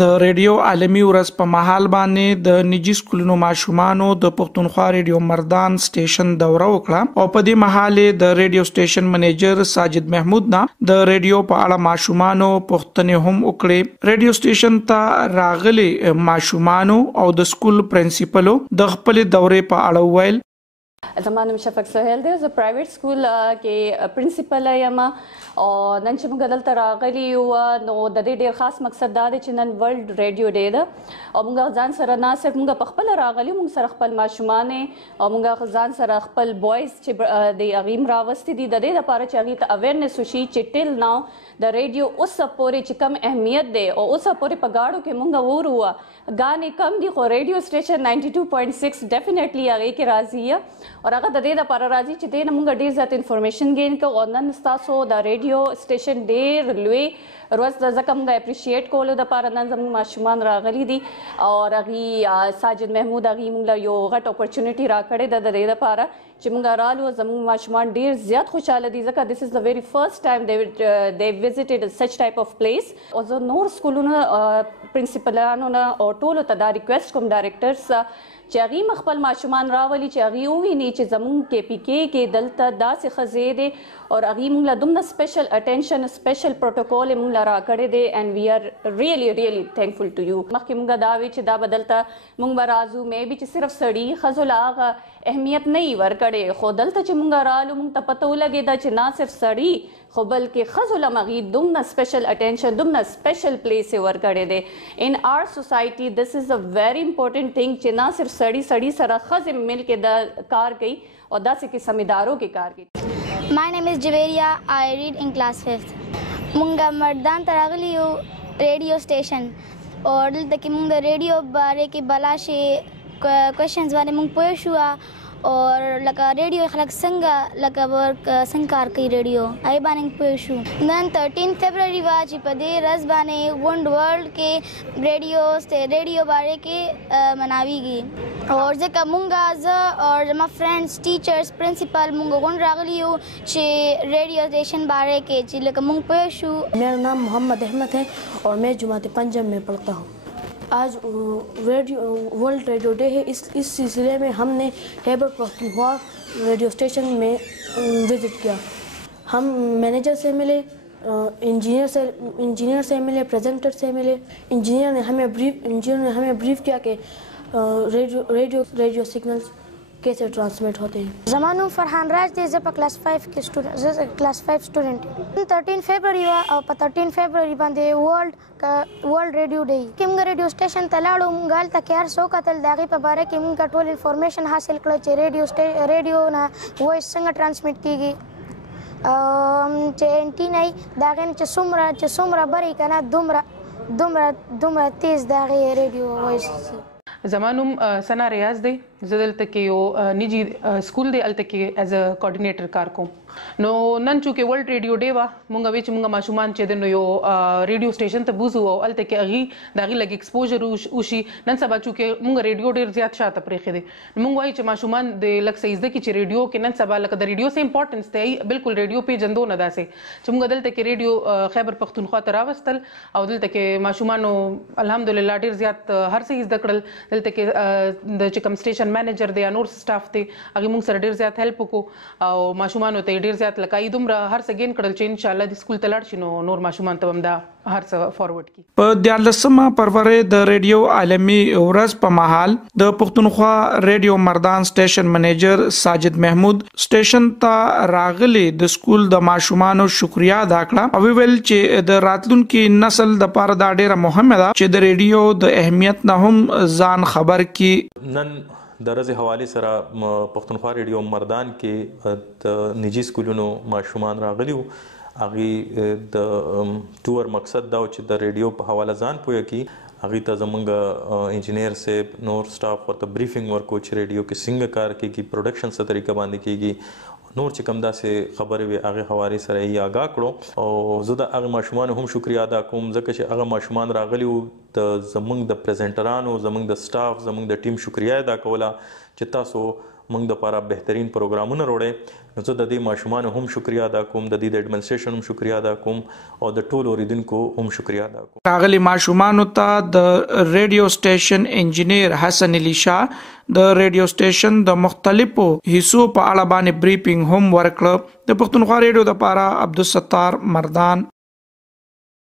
د ریډیو عالمي ورځ په مهال باندې د نجی سکولونو ماشومانو د پښتونخوا ریډیو مردان سټیشن دوره وکړه او په دې مهال د ریډیو سټیشن منیجر ساجد محمود نه د ریډیو په اړه ماشومانو پوښتنې هم وکړې. ریډیو سټیشن ته راغلي ماشومانو او د سکول پرنسپلو د خپل دورې په اړه وویل. زما نوم شفق سهیل دی، زه پرایویټ سکول کې پرنسپل یم او نن چې موږ دلته راغلي یو نو د دې ډېر خاص مقصد دا دی چې نن ورلډ ریډیو ډے ده او موږ ځان سره نه صرف موږ په خپل راغلي، موږ سره خپل ماشومان او موږ ځان سره خپل بوایز چې د هغې راوستي دي د دې لپاره چې هغې ته اویرنس وشي چې ټیل ناو د ریډیو اوسه پورې چې کم اهمیت دی او اوسه پورې په ګاډو کې موږ وورو ګانې کم دي خو ریډیو سټیشن 92.6 ډیفینیټلی هغې کې راځي او هغه د دې لپاره راځي چې دې نه موږ ډېر زیات انفارمیشن گین کوو او نن ستاسو د ریډیو سټیشن ډېر لوی ورځ ده ځکه موږ اپریشیټ کولو دپاره نن زموږ ماشومان راغلي دي او هغې ساجد محمود هغې موږ له یو غټ اپرچونټي راکړې ده د دې لپاره چې موږ رالو زموږ ماشومان ډېر زیات خوشحاله دي ځکه دس از د ویری فرست ټایم they visited such type of place. او زه نور سکولونو پرنسپلانو نه او ټولو ته دا ریکویسټ کوم ډایرکټرز چې هغې خپل ماشومان راولي چې هغې وویني چې زموږ KPK کې دلته داسې ښځې دی او هغې موږ له دومره سپیشل اټینشن سپیشل پروټوکول یې موږ له راکړی دی اینډ وی آر ریلی تھینکفل ټو یو. مخکې موږ دا وی چې دا به دلته موږ به راځو مې بي چې صرف سړي ښځو له هغه اهمیت نه یې ورکړی خو دلته چې موږ رالو موږ ته پته ولګېده چې نه صرف سړي خو بلکې ښځو له هغې دومره سپیشل اټینشن دومره سپیشل پلیس یې ورکړی دی. ان آر سوسایټي دس از ا ویری امپورټنټ تھنګ چې نه صرف سړي سره ښځې مل کې دا کار کوي او داسې قسم ادارو کې کار کوي. My name is Javeria. I read in class 5th. مونږ مردان ته راغلي یو ریډیو سټیشن او دلته کې مونږ د ریډیو باره کې بلاشې کوېشنز باندې مونږ پوه شو اور لکه ریډیو خلک څنګه لکه څنګه کار کوي ریډیو هغې باندې پوه شو. نن 13 فبروري وه چې په دې ورځ باندې غونډ ورلډ کې ریډیو باره کې مناویږي اور ځکه مونږ زه اور زما فرینډس ټیچرس پرنسپل مونږ غونډ راغلي یو چې ریډیو اسٹیشن بارے کې چې لکه مونږ پوه شو. میرا نام محمد احمد ہے اور میں جماعت پنجم میں پڑھتا ہوں. آج ورلڈ ریڈیو ڈے ہے. اس سلسلے میں ہم نے خیبر پختونخوا ریڈیو اسٹیشن میں وزٹ کیا. ہم مینیجر سے ملے، انجینئر سے ملے، پریزنٹر سے ملے. انجینئر نے ہمیں بریف کیا کہ ریڈیو سگنلز کیسے ٹرانسمٹ ہوتے ہیں. زما نوم فرحان راج دی، زه په کلاس 5 سټوډنټ یم. 13 فبروري وه او په 13 فبروري باندې ورلډ ریډیو ډے کې موږ ریډیو سټیشن ته لاړو. موږ هلته کې هر څه وکتل د هغې په باره کې موږ ټول انفارمیشن حاصل کړه چې ریډیو نه وایس څنګه ټرانسمیټ کېږي چې انټینا یې د هغې نه چې څومره بري که نه دومره تیز د هغې ریډیو وایس شي. زما نوم ثنا ریاض دی، زه دلته کې یو نجی سکول دی هلته کې ایز ا کوارډینیټر کار کوم. نو نن چونکې ورلډ ریډیو ډے وه مونږ وی چې مونږ ماشومان چې دی نو یو ریډیو سټیشن ته بوځو او هلته کې هغې د هغې لږ ایکسپوژر وشي. نن سبا چونکې مونږ ریډیو ډېر زیات شاته پرېښی دی نو مونږ وایو چې ماشومان د لږ څه زده کړي چې ریډیو کې نن سبا لکه د ریډیو څه امپورټنس دی بلکل ریډیو پېژندو نه داسې چې مونږ دلته کې ریډیو خیبر پښتونخوا ته راوستل او دلته کې ماشومانو الحمدلله ډېر زیات هر څه زده کړل. دلته کې د چې کوم سټیشن مینیجر دی یا نور سټاف دی هغې مونږ سره ډېر زیات هیلپ وکړو او ماشومانو ته یې ډېر زیات لکه دومره هر څه ګین کړل چې انشاءالله د سکول ته لاړ شي نو نور ماشومان ته هم دا هر څه فارورډ کړي. په 14 فروری د ریډیو عالمي ورځ په مهال د پښتونخوا ریډیو مردان سټیشن منیجر ساجد محمود سټیشن ته راغلي د سکول د ماشومانو شکریا ادا کړه او ویل چې د راتلونکي نسل د پاره دا ډیره مهمه ده چې د ریډیو د اهمیت نه هم ځان خبر کړي. نن د ورځې حوالې سره پښتونخوا ریډیو مردان کې د نجی سکولونو ماشومان راغلي وو. هغې د ټور مقصد دا و چې د ریډیو په حواله ځان پوه کړي. هغې ته زموږ انجینیر صاحب نور سټاف ورته بریفنګ ورکړو چې ریډیو کې څنګه کار کېږي، پروډکشن څه طریقه باندې کېږي، نور چې کوم داسې خبرې وي هغې حوالې سره یې آګاه کړو. او زه د هغه ماشومانو هم شکریا ادا کوم ځکه چې هغه ماشومان راغلي وو د زموږ د پریزنټرانو زموږ د سټاف زموږ د ټیم شکریا ادا کوله چې تاسو موږ د لپاره بهترین پروګرامونه وروړي. نو زه د دې ماشومان هم شکریا ادا کوم، د دې د ایڈمنسټریشن هم شکریا ادا کوم او د ټولو اوریدونکو هم شکریا ادا کوم. ښاغلي ماشومانو ته د ریډیو سټیشن انجینیر حسن علي شاه د ریډیو سټیشن د مختلفو حصو په اړه باندې بریفینګ هم ورکړه. د پښتونخوا ریډیو د لپاره عبدالستار مردان.